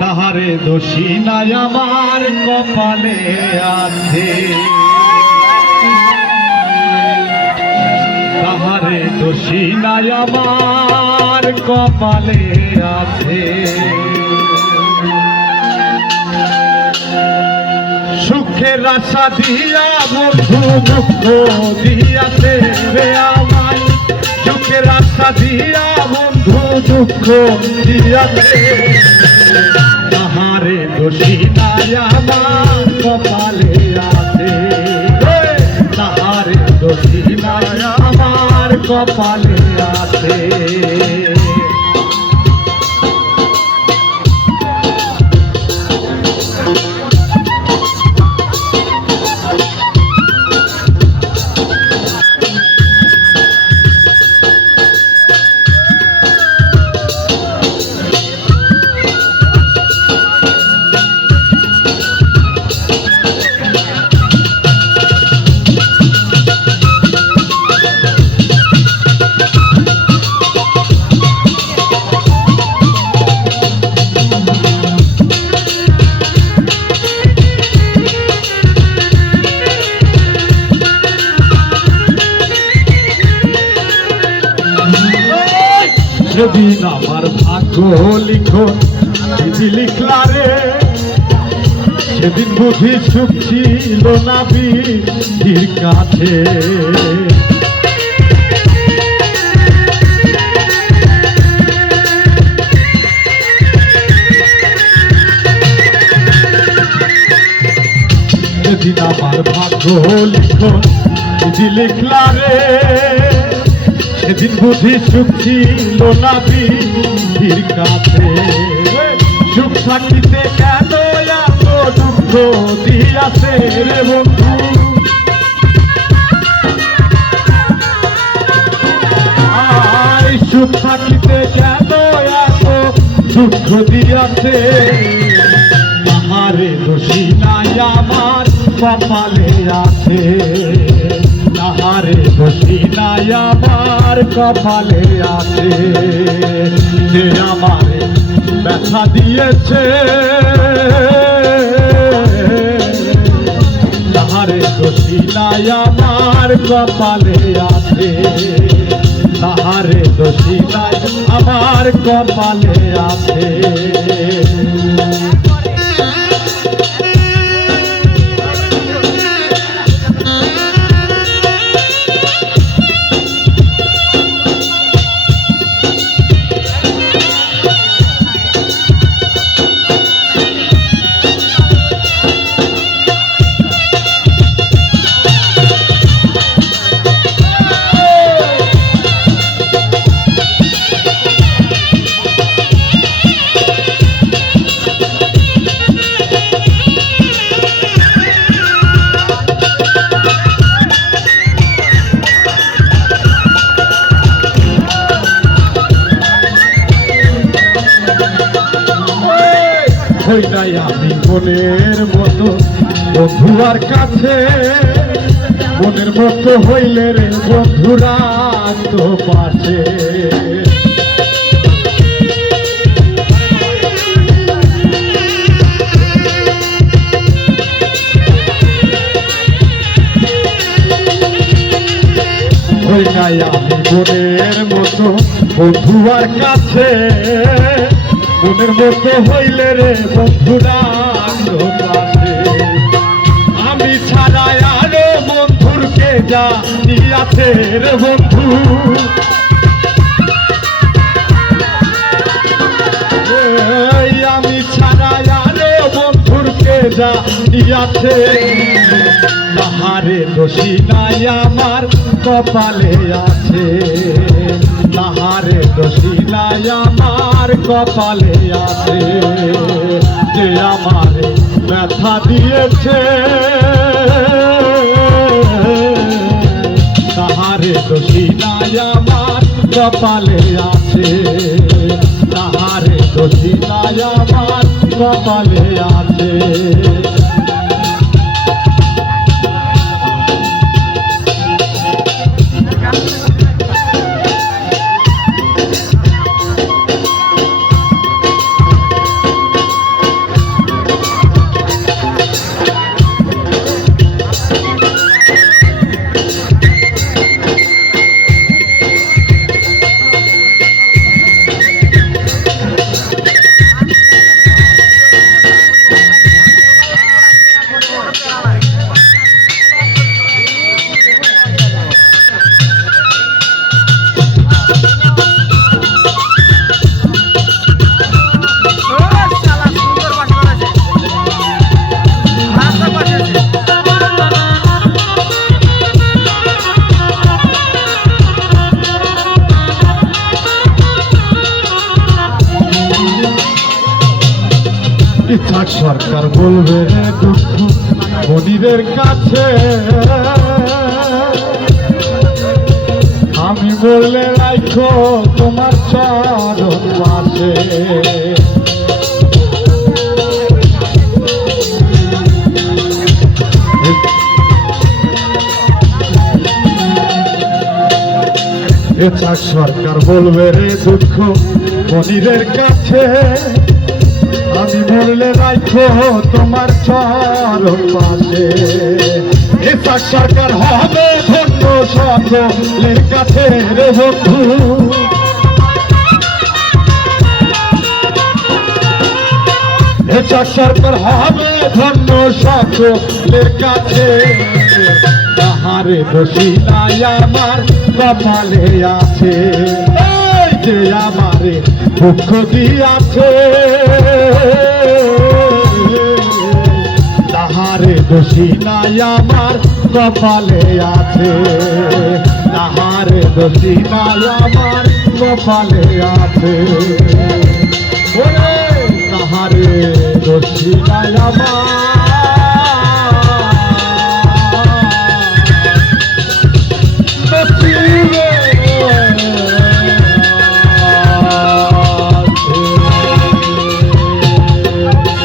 তাহারে দোষী নাই আমার কপালে আছে। তাহারে দোষী নাই আমার কপালে আছে। সুখের আশা দিয়া বন্ধু দুঃখ দিয়াছে রে আমায়। সুখের আশা দিয়া দুঃখ দিয়াছে তাহারে দোষী আমার কপালে আছে। তাহারে দোষী নাই আমার কপালে আছে। সেদিন আমার ভাগ্য লিখো দিদি লিখলা রে। সেদিন বুঝি সুখ ছিল না বিধির কাছে। সেদিন আমার ভাগ্য লিখো দিদি লিখলা রে। সেদিন বুঝি সুখ ছিল না বিধির কাছে। সুখ থাকিতে কেন এত দুঃখ দিয়াছে রে বন্ধু? সুখ থাকিতে কেন এত দুঃখ দিয়াছে? তাহারে দোষী নাই আমার কপালে আছে। তাহারে দোষী নাই আমার কপালে আছে। যে আমার ব্যথা দিয়েছে। তাহারে দোষী নাই আমার কপালে আছে। তাহারে দোষী নাই আমার কপালে আছে। হই নাই আমি মনের মতো। বন্ধুয়ার কাছে মনের মতো হইলে রে বন্ধুরা তো পাশে। হই নাই আমি মনের মতো বন্ধুয়ার কাছে। মনের মতো হইলে রে বন্ধুরা আমি ছাড়ায় আরও বন্ধুরকে যা আছে রে বন্ধু। যা দিয়াছে দোষী নাই আমার, কপালে আছে। তাহারে দোষী নাই আমার, কপালে আছে। যে আমার ব্যথা দিয়েছে। তাহারে দোষী নাই আমার, কপালে আছে। তাহারে দোষী নাই আমার, কপালে আছে সরকার বলবে রে দুঃখ মনিরের কাছে। আমি বললে রাখো তোমার চরণ পাশে সরকার বলবে রে দুঃখ মনিরের কাছে। আমি বললে রাখো তোমার চরণ পাশে। সরকার হবে ধন্য সকলের কাছে রে বন্ধু। এছাড় সরকার হবে ধন্য সকলের কাছে। তাহারে নাই আমার, কপালে আছে। যে আমারে দুঃখ দিয়াছে। তাহারে দোষী নাই আমার কপালে আছে। তাহারে দোষী নাই আমার কপালে আছে। তাহারে দোষী নাই আমার